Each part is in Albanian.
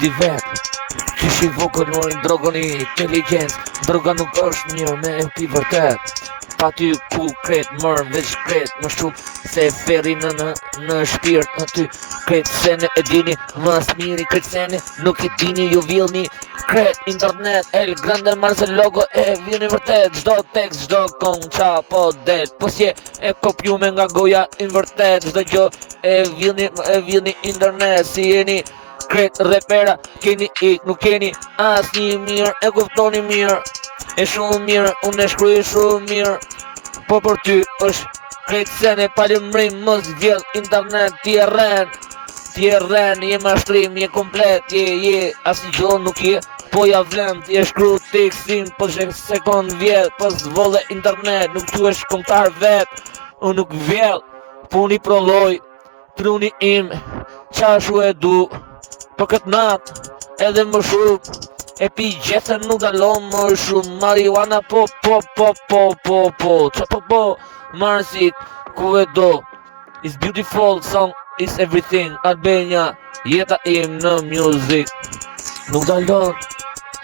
di vet. Qysh i vogël morin drogën i inteligencë. Droga nuk është mirë me pi vërtet. Pa ty ku kret mërë veç kret më shumë se ferri në shpirt aty. Kret sene e dini mas miri kret sene nuk e dini ju villni. Kret internet el grande marse logo e vjeni vërtet. Çdo tekst çdo kong qa po del po si e kopjume nga goja in vërtet. Çdo gjë e vjeni internet si jeni kret repera keni ik nuk keni as një mirë e kuptoni mirë. E shumë mirë, unë e shkruaj shumë mirë. Po për ty është krejt sene palimrim mos vjell internet. Ti e rren, je mashtrim, je komplet, je asnjë gjë nuk je. Po ja vlen, ti e shkru tekstin, po sekond vjell, po zvolle internet, nuk tu është kombëtar vet. Unë nuk vjell, po unë i provoj, truni im, qashu e du, po këtë natë, edhe më shumë. E pi gjetën nuk dalon më shumë. Marijuana po Marsit ku e do. It's beautiful song is everything. Albania jeta im në music. Nuk dalon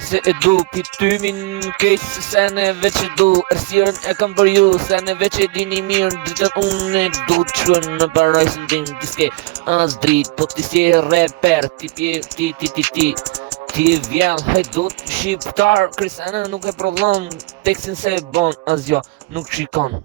se e du pitumin keq se sene veç e du. Ersirën e kam për ju sene veç e dini mirë. Dritën unë e du të shkën në parajsën tim. Tiske as drit po ti si e reper. Ti e vjell, hajdut, shqiptar, krisena nuk e prodhon, tekstin se e bon, as jo, nuk shikon.